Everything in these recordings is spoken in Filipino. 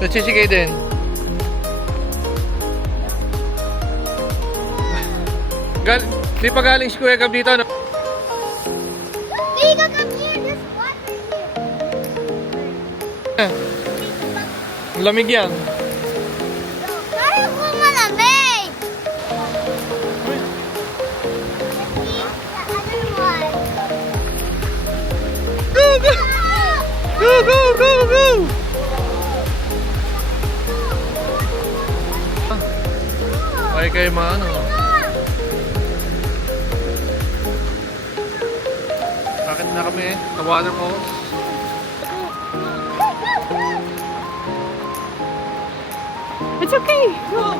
Nachichigay din. Di pa galing si Kuya Gab dito, no? Hey, come here. There's water here. Lamig yan. Parang ko malamig. Go, go! Go, go, go, go! Ay, kayo maano. Bakit na kami sa waterfalls? It's okay. Go.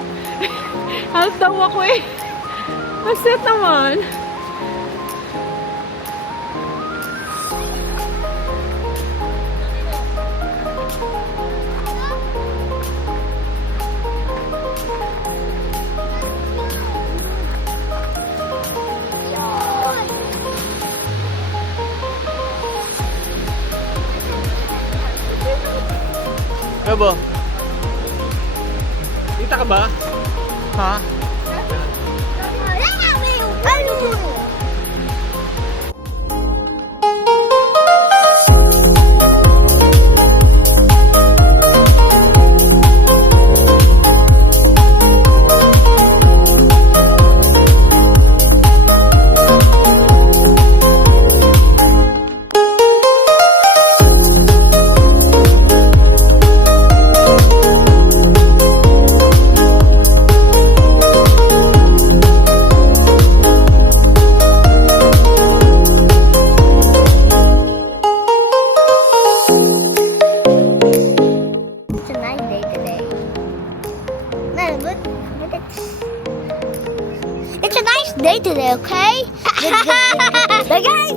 Half daw ako eh. Maset naman. Ano ba? Kita ka ba? Ha? It's a nice day today, okay? The guy.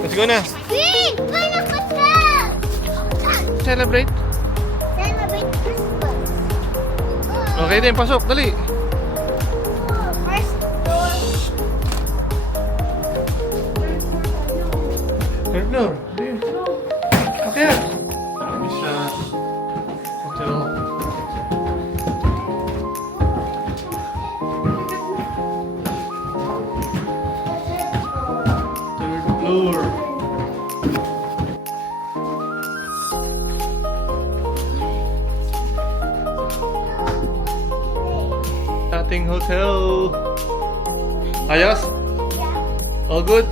Let's go na. See, look at that. Celebrate. Celebrate Christmas. Okay din, pasok. Dali. First door. Third floor. Okay. Kami sa hotel. Third floor. Ating hotel. Ayos? All good?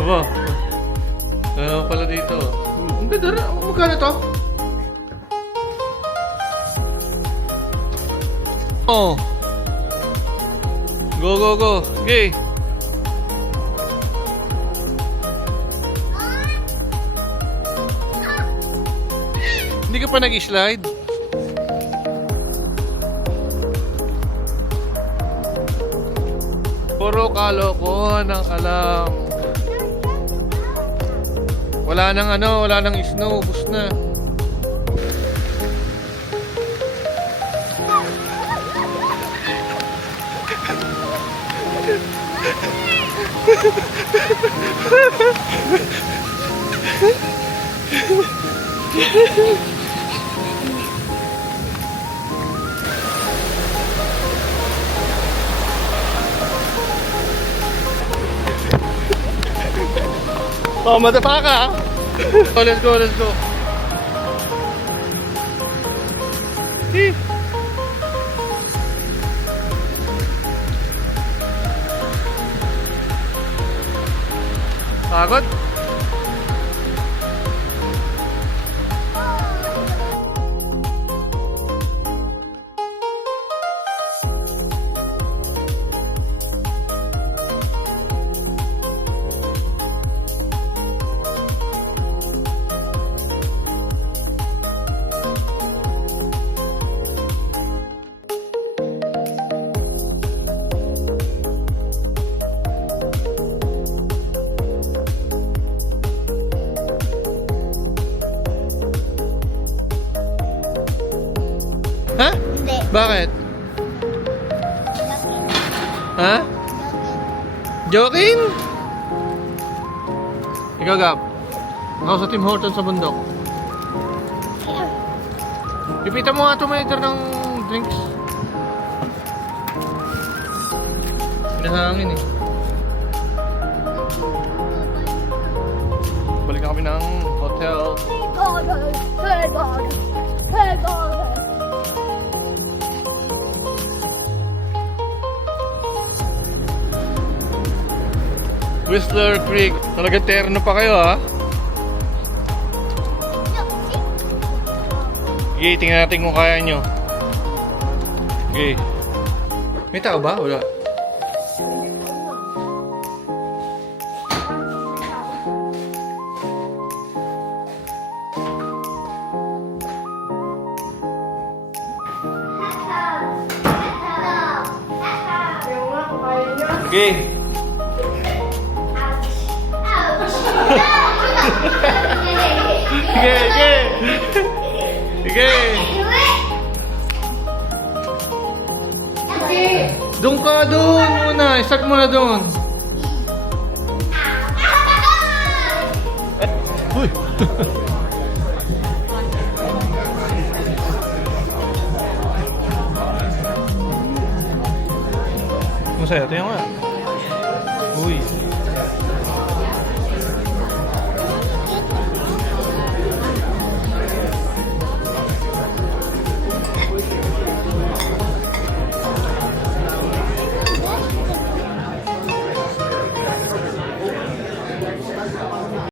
Aba. Ano pala dito? Ang ganda rin. Magkano to? Oh. Go, go, go. Okay. Hindi ka pa nag-slide? Puro kalokohan ang alam. Wala nang ano, wala nang snow, bus na. Oh, madapaka. Oh, let's go, let's go. Eh. Pagod? Bakit? Ha? Joking? Ikaw, Gab. Ako sa Tim Hortons sa bundok. Pipita mo nga 2 meter ng drinks. Pinahangin eh. Balik na kami ng hotel. Whistler Creek. Talaga terno pa kayo ha? Okay, tingnan natin kung kaya nyo. Okay. May tao ba? Wala. Okay. Sige, sige. Sige. Doon ka, doon muna. Start mo na doon. Uy. Masaya, tingnan mo nga. Uy.